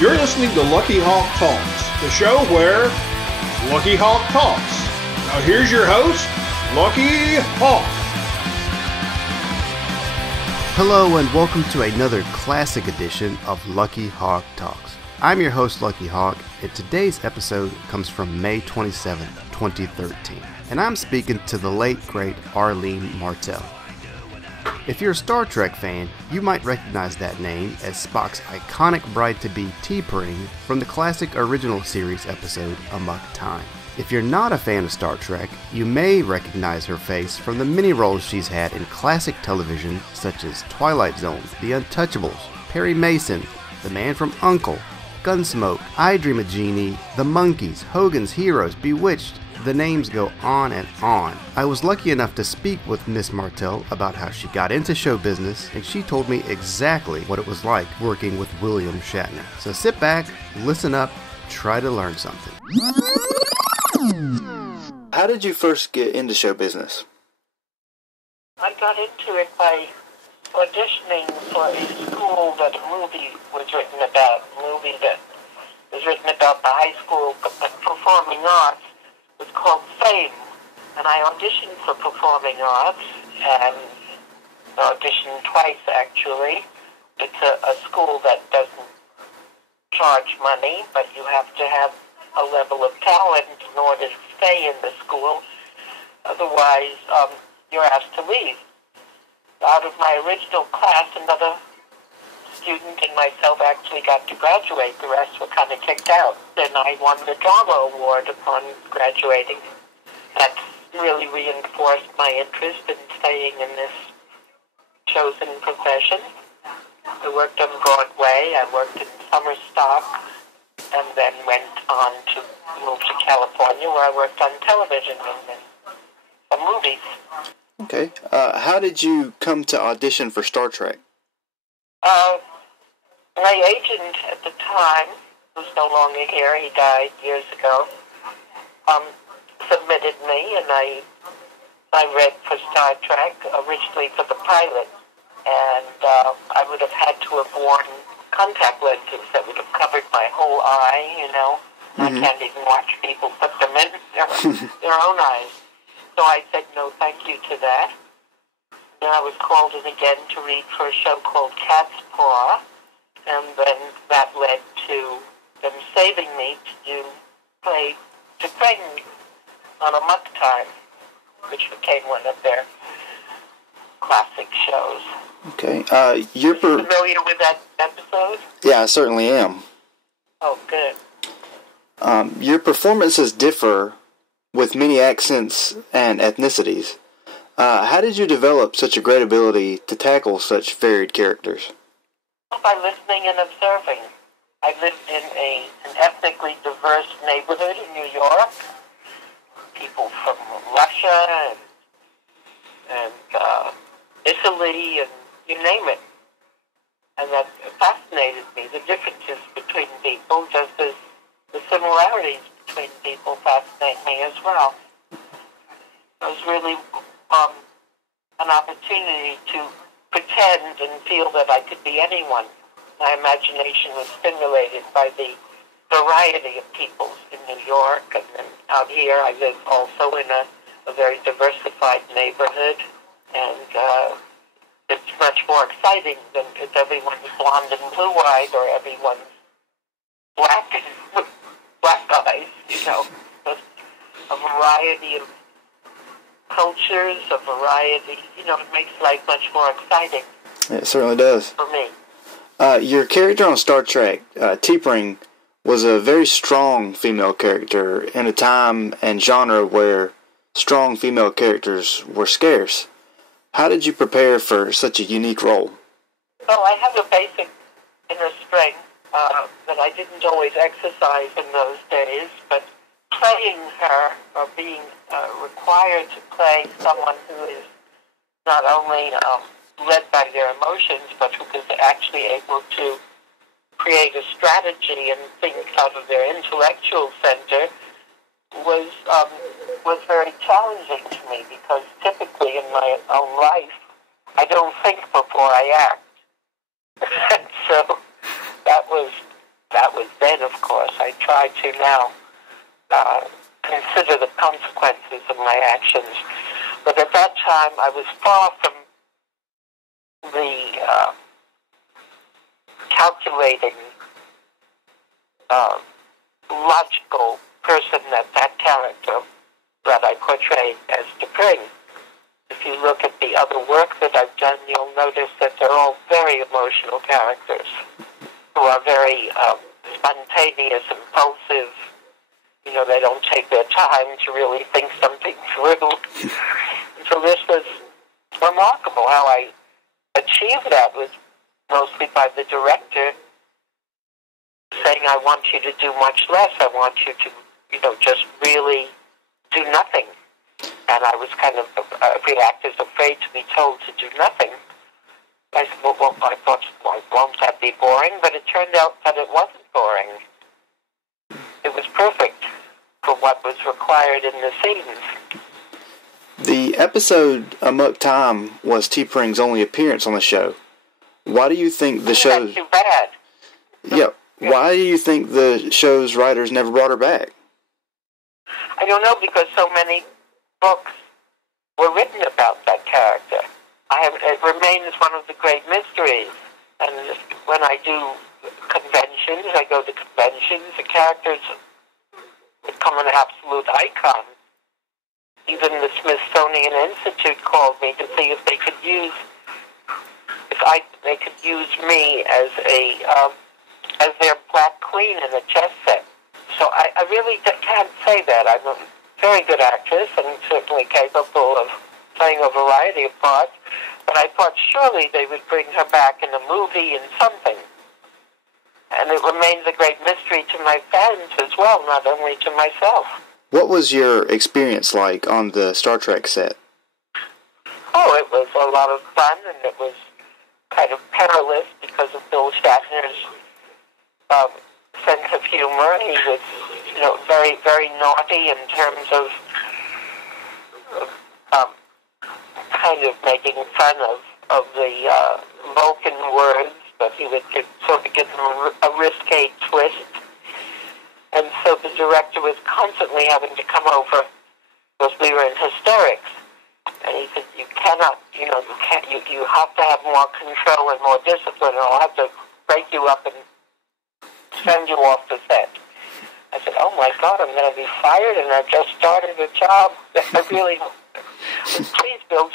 You're listening to Lucky Hawk Talks, the show where Lucky Hawk talks. Now here's your host, Lucky Hawk. Hello and welcome to another classic edition of Lucky Hawk Talks. I'm your host, Lucky Hawk, and today's episode comes from May 27, 2013. And I'm speaking to the late, great Arlene Martel. If you're a Star Trek fan, you might recognize that name as Spock's iconic bride-to-be T'Pring from the classic original series episode Amok Time. If you're not a fan of Star Trek, you may recognize her face from the many roles she's had in classic television such as Twilight Zone, The Untouchables, Perry Mason, The Man from U.N.C.L.E., Gunsmoke, I Dream a Genie, The Monkees, Hogan's Heroes, Bewitched. The names go on and on. I was lucky enough to speak with Miss Martel about how she got into show business, and she told me exactly what it was like working with William Shatner. So sit back, listen up, try to learn something. How did you first get into show business? I got into it by auditioning for a school that a movie was written about. A movie that was written about the high school performing arts. It was called Fame. And I auditioned for performing arts and auditioned twice actually. It's a school that doesn't charge money, but you have to have a level of talent in order to stay in the school. Otherwise, you're asked to leave. Out of my original class, another student and myself actually got to graduate. The rest were kind of kicked out. Then I won the drama award upon graduating. That really reinforced my interest in staying in this chosen profession. I worked on Broadway, I worked in summer stock, and then went on to move to California where I worked on television and some movies. Okay. How did you come to audition for Star Trek? My agent at the time, who's no longer here, he died years ago, submitted me, and I read for Star Trek, originally for the pilot, and I would have had to have worn contact lenses that would have covered my whole eye, you know. Mm-hmm. I can't even watch people put them in their own eyes. So I said no thank you to that. Then I was called in again to read for a show called Cat's Paw, and then that led to them saving me to play T'Pring on Amok Time, which became one of their classic shows. Okay. Are you familiar with that episode? Yeah, I certainly am. Oh, good. Your performances differ with many accents and ethnicities. How did you develop such a great ability to tackle such varied characters? By listening and observing. I lived in an ethnically diverse neighborhood in New York. People from Russia and Italy and you name it. And that fascinated me, the differences between people, just as the similarities between people fascinate me as well. It was really an opportunity to pretend and feel that I could be anyone. My imagination was stimulated by the variety of peoples in New York, and then out here I live also in a very diversified neighborhood, and it's much more exciting than if everyone's blonde and blue-eyed or everyone's black and black eyes, you know. Just a variety of cultures, a variety, you know, it makes life much more exciting. It certainly does. For me. Your character on Star Trek, T'Pring, was a very strong female character in a time and genre where strong female characters were scarce. How did you prepare for such a unique role? Well, I have a basic inner strength that I didn't always exercise in those days, but playing her, or being required to play someone who is not only led by their emotions, but who is actually able to create a strategy and think out of their intellectual center, was very challenging to me, because typically in my own life, I don't think before I act. So that was was then, of course. I try to now consider the consequences of my actions. But at that time, I was far from the calculating, logical person that character that I portrayed as to bring. If you look at the other work that I've done, you'll notice that they're all very emotional characters who are very spontaneous, impulsive. You know, they don't take their time to really think something through. So this was remarkable. How I achieved that was mostly by the director saying, I want you to do much less. I want you to, just really do nothing. And I was kind of, every actor's afraid to be told to do nothing. I said, well, I thought, won't that be boring? But it turned out that it wasn't boring. It was perfect for what was required in the scenes. The episode Amok Time was T-Pring's only appearance on the show. Why do you think the show... That's too bad. Yeah. Why do you think the show's writers never brought her back? I don't know, because so many books were written about that character. It remains one of the great mysteries. And when I do conventions, I go to conventions, the characters become an absolute icon. Even the Smithsonian Institute called me to see if they could use, they could use me as as their black queen in a chess set. So I really can't say that. I'm a very good actress and certainly capable of playing a variety of parts, but I thought surely they would bring her back in a movie and something. And it remains a great mystery to my fans as well, not only to myself. What was your experience like on the Star Trek set? Oh, it was a lot of fun, and it was kind of perilous because of Bill Shatner's sense of humor. He was, very, very naughty in terms of kind of making fun of the Vulcan words, but he would sort of give them a risque twist. And so the director was constantly having to come over because we were in hysterics. And he said, you cannot, you have to have more control and more discipline, or I'll have to break you up and send you off the set. I said, oh my God, I'm going to be fired, and I just started a job. I really, please, Bill,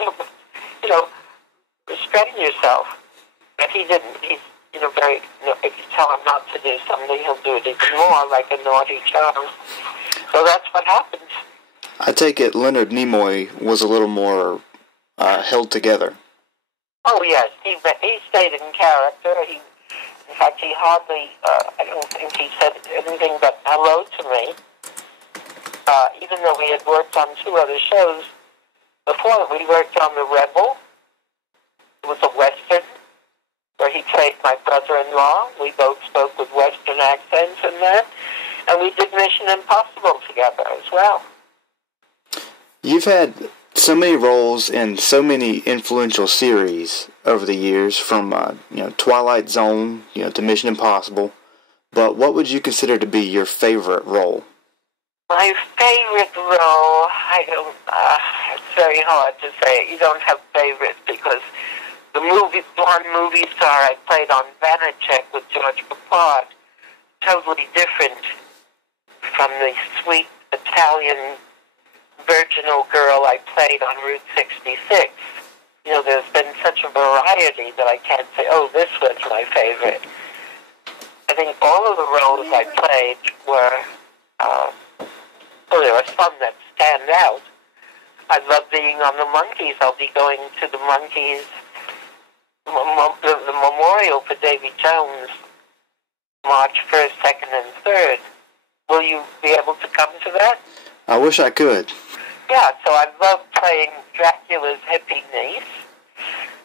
restrain yourself. But he didn't. He's, very, if you tell him not to do something, he'll do it even more, like a naughty child. So that's what happens. I take it Leonard Nimoy was a little more held together. Oh, yes. He stayed in character. In fact, he hardly, I don't think he said anything but hello to me. Even though we had worked on 2 other shows before. We worked on The Rebel. It was a Western where he played my brother-in-law. We both spoke with Western accents in that. And we did Mission Impossible together as well. You've had so many roles in so many influential series over the years, from Twilight Zone, to Mission Impossible. But what would you consider to be your favorite role? My favorite role, it's very hard to say. You don't have favorites because the blonde movie star I played on Vanacek with George Papard, totally different from the sweet Italian virginal girl I played on Route 66. There's been such a variety that I can't say, oh, this was my favorite. I think all of the roles I played were, there are some that stand out. I love being on the Monkees. I'll be going to the Monkees, the memorial for Davy Jones, March 1st, 2nd, and 3rd. Will you be able to come to that? I wish I could. Yeah, so I love playing Dracula's hippie niece,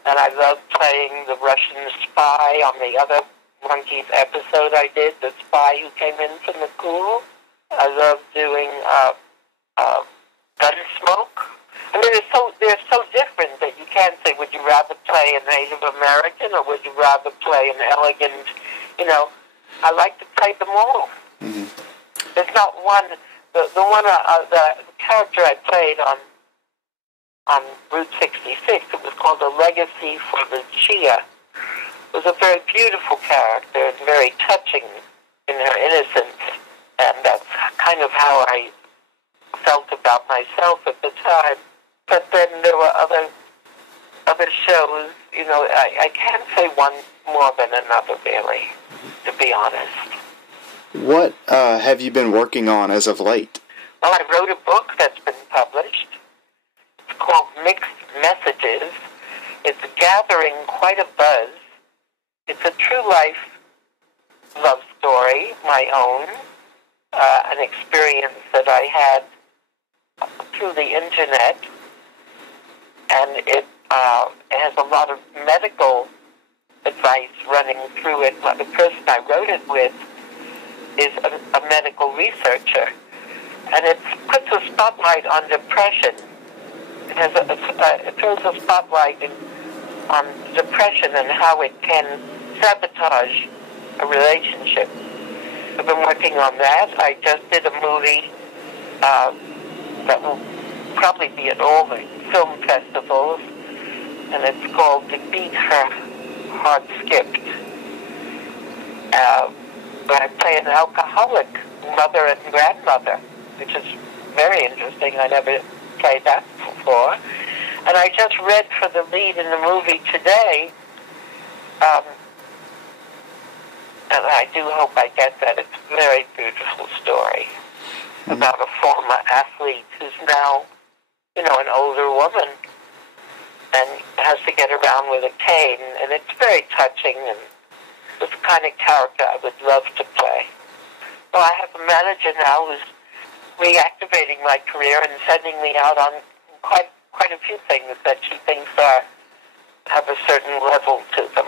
and I love playing the Russian spy on the other Monkees episode I did, the spy who came in from the pool. I love doing Gunsmoke. I mean, they're so different that you can't say, would you rather play a Native American or would you rather play an elegant, I like to play them all. Mm-hmm. There's not one. The character I played on Route 66, it was called A Legacy for the Chia. It was a very beautiful character and very touching in her innocence, and that's kind of how I felt about myself at the time. But then there were other shows. You know, I can't say one more than another, really, to be honest. What have you been working on as of late? Well, I wrote a book that's been published. It's called Mixed Messages. It's gathering quite a buzz. It's a true-life love story, my own, an experience that I had through the Internet, and it has a lot of medical advice running through it. The person I wrote it with is a medical researcher, and it puts a spotlight on depression. It throws a spotlight on depression and how it can sabotage a relationship. I've been working on that. I just did a movie that will probably be at all the film festivals, and it's called The Beat Her Heart Skipped. I play an alcoholic mother and grandmother, which is very interesting. I never played that before. And I just read for the lead in the movie today, and I do hope I get that. It's a very beautiful story about a former athlete who's now, you know, an older woman and has to get around with a cane. And it's very touching, and it's the kind of character I would love to play. Well, I have a manager now who's reactivating my career and sending me out on quite a few things that she thinks have a certain level to them.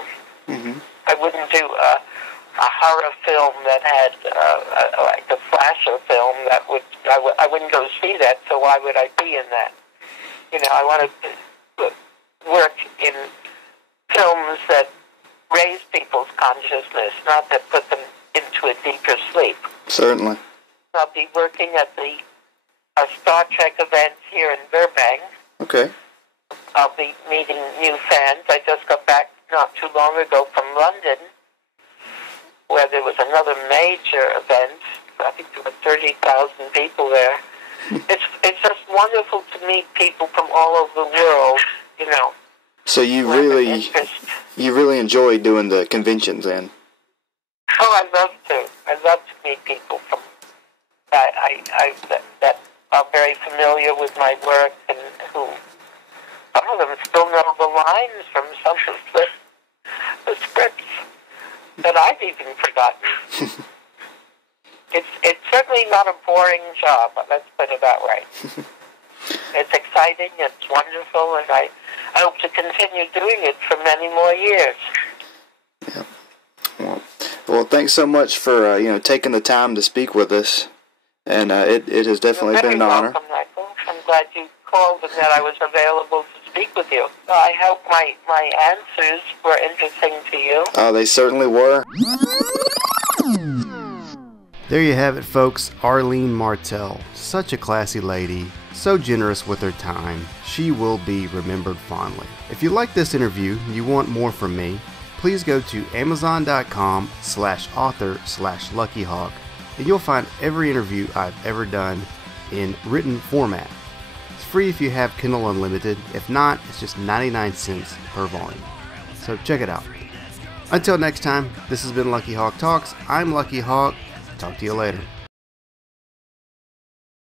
Mm-hmm. I wouldn't do a horror film that had like a slasher film I wouldn't go see that. So why would I be in that? You know, I want to work in films that raise people's consciousness, not that put them into a deeper sleep. Certainly. I'll be working at the Star Trek event here in Burbank. Okay. I'll be meeting new fans. I just got back not too long ago from London, where there was another major event. I think there were 30,000 people there. It's just wonderful to meet people from all over the world, you know. So you really enjoy doing the conventions, then? Oh, I love to. I love to meet people from that are very familiar with my work, and who some of them still know the lines from some of the scripts that I've even forgotten. It's certainly not a boring job, let's put it that way. It's exciting, it's wonderful, and I hope to continue doing it for many more years. Yeah. Well, thanks so much for taking the time to speak with us, and it has definitely been an honor. Welcome, Michael. I'm glad you called and that I was available to speak with you. I hope my answers were interesting to you. They certainly were. There you have it, folks. Arlene Martel. Such a classy lady. So generous with her time. She will be remembered fondly. If you like this interview and you want more from me, please go to amazon.com/author/luckyhawk and you'll find every interview I've ever done in written format. It's free if you have Kindle Unlimited. If not, it's just 99 cents per volume. So check it out. Until next time, this has been Lucky Hawk Talks. I'm Lucky Hawk. Talk to you later.